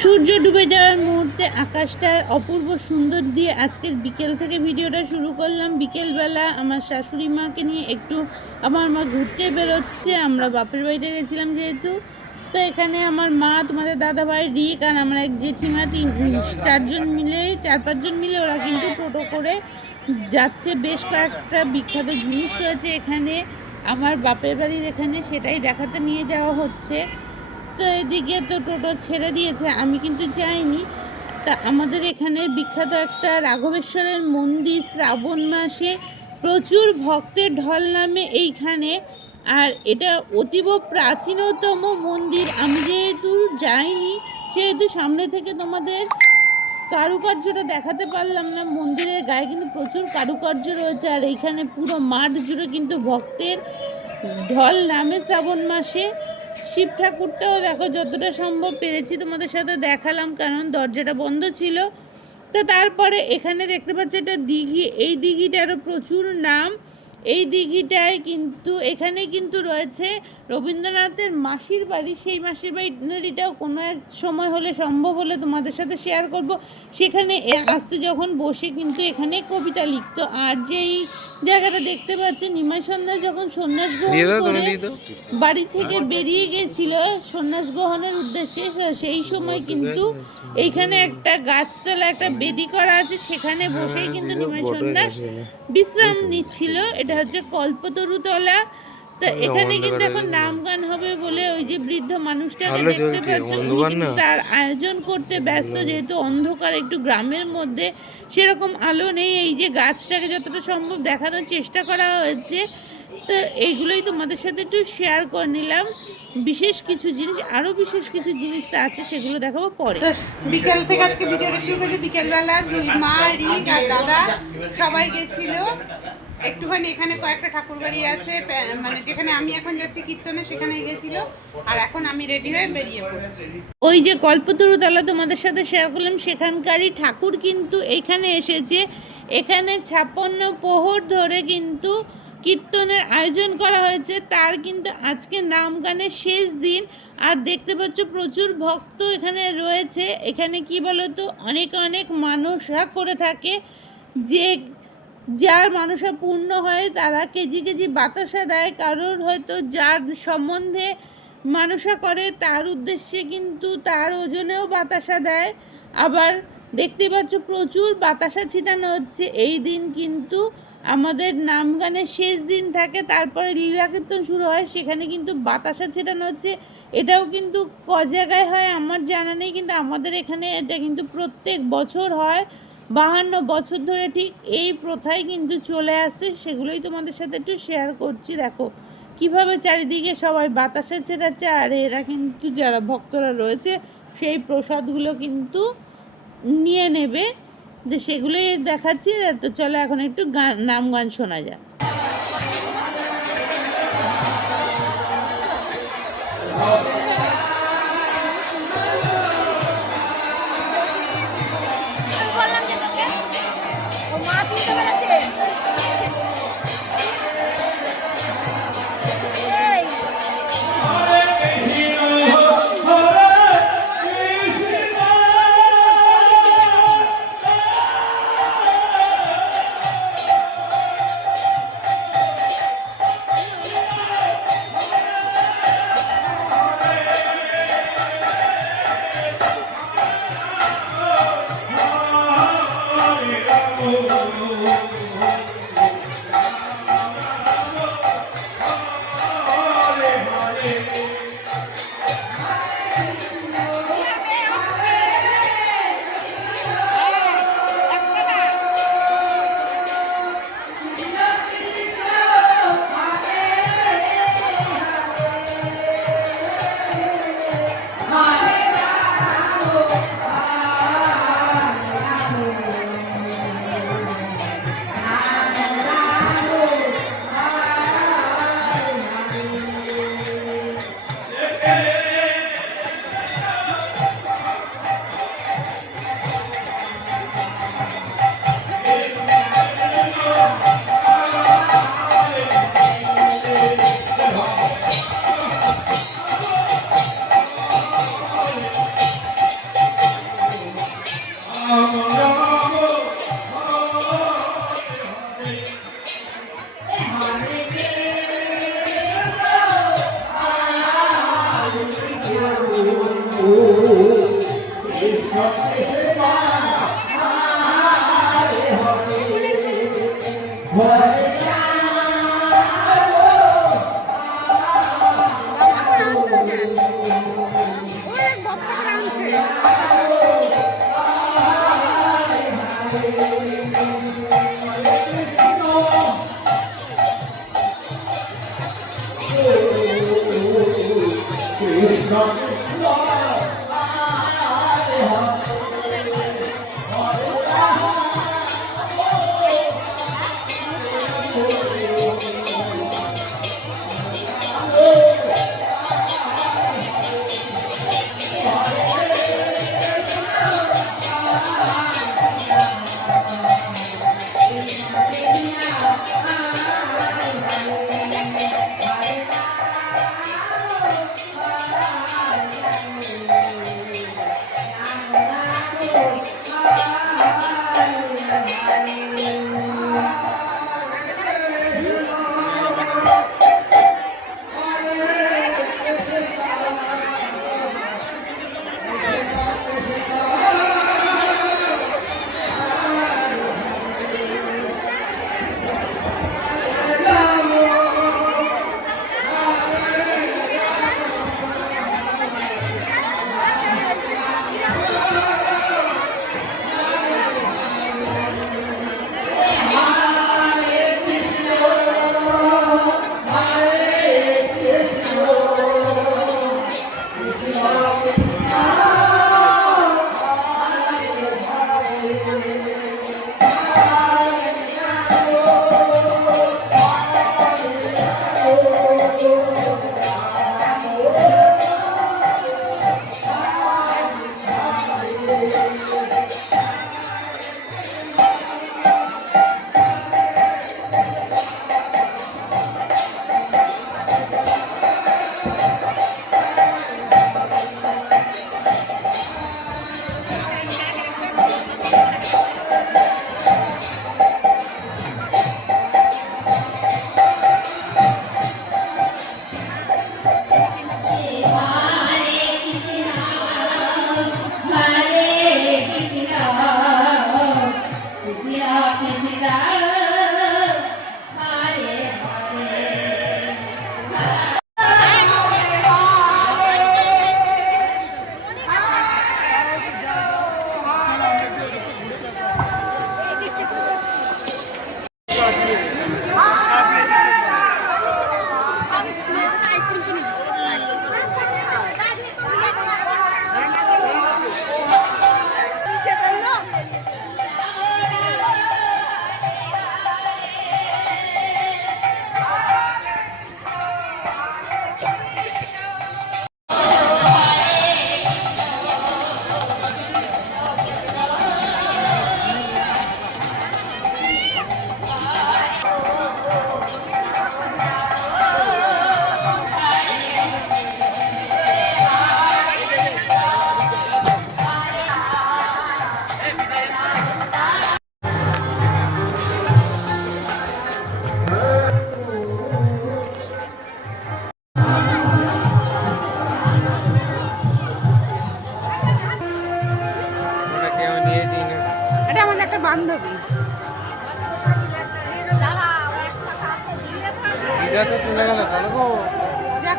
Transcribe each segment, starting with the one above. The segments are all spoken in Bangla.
সূর্য ডুবে যাওয়ার মুহূর্তে আকাশটার অপূর্ব সুন্দর দিয়ে আজকের বিকেল থেকে ভিডিওটা শুরু করলাম। বিকেলবেলা আমার শাশুড়ি মাকে নিয়ে একটু আমার মা ঘুরতে বেরোচ্ছে। আমরা বাপের বাড়িতে গেছিলাম যেহেতু। তো এখানে আমার মা, তোমাদের দাদা ভাই রিক আর আমার এক জেঠিমা তিন চারজন মিলে, চার পাঁচজন মিলে ওরা কিন্তু টোটো করে যাচ্ছে। বেশ কয়েকটা বিখ্যাত জিনিস রয়েছে এখানে। আমার বাপের বাড়ির এখানে সেটাই দেখাতে নিয়ে যাওয়া হচ্ছে। তো এদিকে তো টোটো ছেড়ে দিয়েছে, আমি কিন্তু যাইনি। তা আমাদের এখানে বিখ্যাত একটা রাঘবেশ্বরের মন্দির শ্রাবণ মাসে প্রচুর ভক্তের ঢল নামে এইখানে। আর এটা অতীব প্রাচীনতম মন্দির, আমি যেহেতু যাইনি, সেহেতু সামনে থেকে তোমাদের কারুকার্যটা দেখাতে পারলাম না। মন্দিরের গায়ে কিন্তু প্রচুর কারুকার্য রয়েছে, আর এইখানে পুরো মাঠ জুড়ে কিন্তু ভক্তের ঢল নামে শ্রাবণ মাসে। শিব ঠাকুরটাও দেখো যতটা সম্ভব পেরেছি তোমাদের সাথে দেখালাম, কারণ দরজাটা বন্ধ ছিল। তো তারপরে এখানে দেখতে পাচ্ছি এটা দিঘি, এই দিঘিটারও প্রচুর নাম। এই দিঘিটায় কিন্তু, এখানে কিন্তু রয়েছে রবীন্দ্রনাথের মাসির বাড়ি। সেই মাসির বাড়িটাও কোনো এক সময় হলে সম্ভব হলে তোমাদের সাথে শেয়ার করব। সেখানে আসতে যখন বসে কিন্তু এখানে কবিতা লিখতো। আর যেই জায়গাটা দেখতে পাচ্ছি নিমাই সন্ধ্যা যখন সন্ন্যাস গ্রহণ করে বাড়ি থেকে বেরিয়ে গেছিল সন্ন্যাস গ্রহণের উদ্দেশ্যে সেই সময় কিন্তু এইখানে একটা গাছতলা একটা বেদি করা আছে সেখানে বসেই কিন্তু নিমাই সন্ন্যাস বিশ্রাম নিচ্ছিল। এটা হচ্ছে কল্পতরুতলা। তো এখানে কিন্তু এখন নাম গান হবে বলে ওই যে বৃদ্ধ মানুষটাকে দেখতে পাচ্ছেন? তার আয়োজন করতে ব্যস্ত যেহেতু অন্ধকার একটু গ্রামের মধ্যে সেরকম আলো নেই। এই যে গাছটাকে যতটা সম্ভব দেখানোর চেষ্টা করা হয়েছে তো এইগুলোই তোমাদের সাথে একটু শেয়ার করে নিলাম। বিশেষ কিছু জিনিস আরও বিশেষ কিছু জিনিস আছে সেগুলো দেখাবো পরে। বিকেল থেকে আজকে ভিডিওটা শুরু করেছি বিকেলবেলা দুই মা রিক আর দাদা সবাই গেছিল। একটুখানি এখানে কয়েকটা ঠাকুর বাড়ি আছে মানে যেখানে আমি এখন যাচ্ছি কীর্তনে সেখানে গেছিল। আর এখন আমি রেডি হয়ে বেরিয়ে ওই যে কল্পতরুতলা তোমাদের সাথে শেয়ার করলাম, সেখানকারই ঠাকুর কিন্তু এখানে এসেছে। এখানে ছাপ্পান্ন পোহর ধরে কিন্তু কীর্তনের আয়োজন করা হয়েছে। তার কিন্তু আজকে নাম গানের শেষ দিন। আর দেখতে পাচ্ছ, প্রচুর ভক্ত এখানে রয়েছে। এখানে কি বলতো, অনেক অনেক মানুষরা করে থাকে। যে যার মানুষা পূর্ণ হয়, তারা কেজি কেজি বাতাসা দেয়। কারোর হয়তো যার সম্বন্ধে মানুষা করে, তার উদ্দেশ্যে কিন্তু তার ওজনেও বাতাসা দেয়। আবার দেখতে পাচ্ছ, প্রচুর বাতাসা ছিটানো হচ্ছে। এই দিন কিন্তু আমাদের নাম গানের শেষ দিন থাকে, তারপরে লীলা কীর্তন শুরু হয়, সেখানে কিন্তু বাতাসা ছেটানো হচ্ছে। এটাও কিন্তু ক জায়গায় হয়, আমার জানা নেই, কিন্তু আমাদের এখানে এটা কিন্তু প্রত্যেক বছর হয়। বাহান্ন বছর ধরে ঠিক এই প্রথাই কিন্তু চলে আসে, সেগুলোই তোমাদের সাথে একটু শেয়ার করছি। দেখো, কীভাবে চারিদিকে সবাই বাতাসে ছেটাচ্ছে আর এরা কিন্তু যারা ভক্তরা রয়েছে, সেই প্রসাদগুলো কিন্তু নিয়ে নেবে। যে সেগুলোই দেখাচ্ছি তো চলো এখন একটু গান নাম গান শোনা যাক। আমি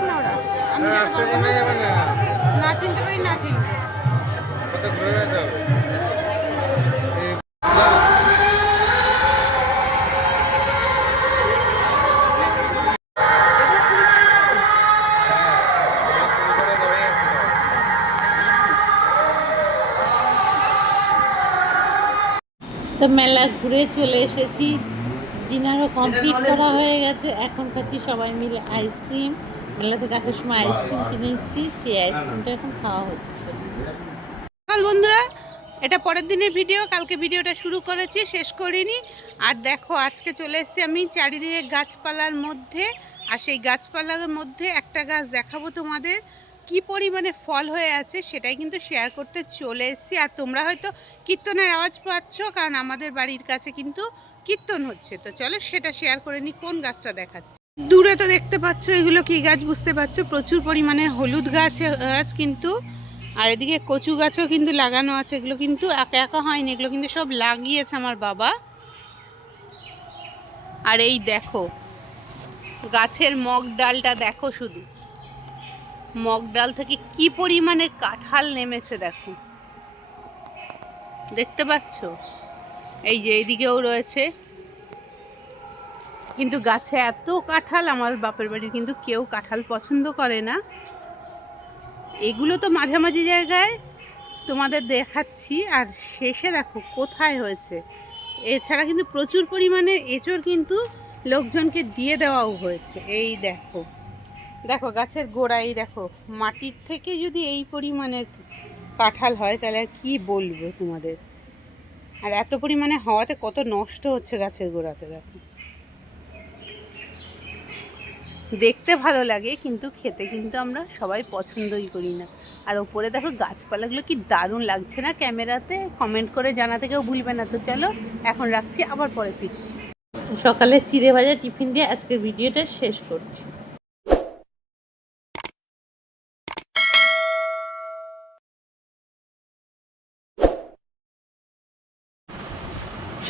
না ওরা? আমি যেতে রাস্তা না। চিনতে পারি না চিনতে। তো মেলা ঘুরে চলে এসেছি। ডিনারও কমপ্লিট করা হয়ে গেছে। এখন খাচ্ছি সবাই মিলে আইসক্রিম। মেলা থেকে সময় আইসক্রিম সেই আইসক্রিমটা এখন খাওয়া হচ্ছে। সকাল বন্ধুরা, এটা পরের দিনের ভিডিও কালকে ভিডিওটা শুরু করেছি, শেষ করিনি। আর দেখো, আজকে চলে এসেছি আমি চারিদিকে গাছপালার মধ্যে। আর সেই গাছপালার মধ্যে একটা গাছ দেখাবো তোমাদের। কি পরিমাণে ফল হয়ে আছে সেটাই কিন্তু শেয়ার করতে চলে এসেছি। আর তোমরা হয়তো কীর্তনের আওয়াজ পাচ্ছ, কারণ আমাদের বাড়ির কাছে কিন্তু কীর্তন হচ্ছে। তো চলো, সেটা শেয়ার করে নি, কোন গাছটা দেখাচ্ছি? দূরে তো দেখতে পাচ্ছ, এগুলো কি গাছ বুঝতে পারছ? প্রচুর পরিমাণে হলুদ গাছ গাছ কিন্তু, আর এদিকে কচু গাছও কিন্তু লাগানো আছে, এগুলো কিন্তু একা একা হয়নি, এগুলো কিন্তু সব লাগিয়েছে আমার বাবা। আর এই দেখো, গাছের মগ ডালটা দেখো শুধু। মগ ডাল থেকে কি পরিমাণে কাঁঠাল নেমেছে দেখো। দেখতে পাচ্ছ? এই যে এইদিকেও রয়েছে। কিন্তু গাছে এত কাঁঠাল আমার বাপের বাড়ির, কিন্তু কেউ কাঁঠাল পছন্দ করে না। এগুলো তো মাঝামাঝি জায়গায় তোমাদের দেখাচ্ছি, আর শেষে দেখো কোথায় হয়েছে। এছাড়া কিন্তু প্রচুর পরিমাণে এঁচড় কিন্তু লোকজনকে দিয়ে দেওয়াও হয়েছে। এই দেখো দেখো গাছের গোড়াই দেখো, মাটির থেকে যদি এই পরিমাণের কাঁঠাল হয়, তাহলে কি বলব তোমাদের? আর এত পরিমাণে হওয়াতে কত নষ্ট হচ্ছে গাছের গোড়াতে, দেখো। দেখতে ভালো লাগে, কিন্তু খেতে কিন্তু আমরা সবাই পছন্দই করি না। আর ওপরে দেখো গাছপালাগুলো কি দারুণ লাগছে না ক্যামেরাতে? কমেন্ট করে জানাতে কেউ ভুলবে না। তো চলো, এখন রাখছি, আবার পরে ফিরছি। সকালে চিড়ে ভাজা টিফিন দিয়ে আজকের ভিডিওটা শেষ করছি।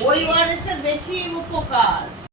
ওই ওয়ারেসের বেশি উপকার।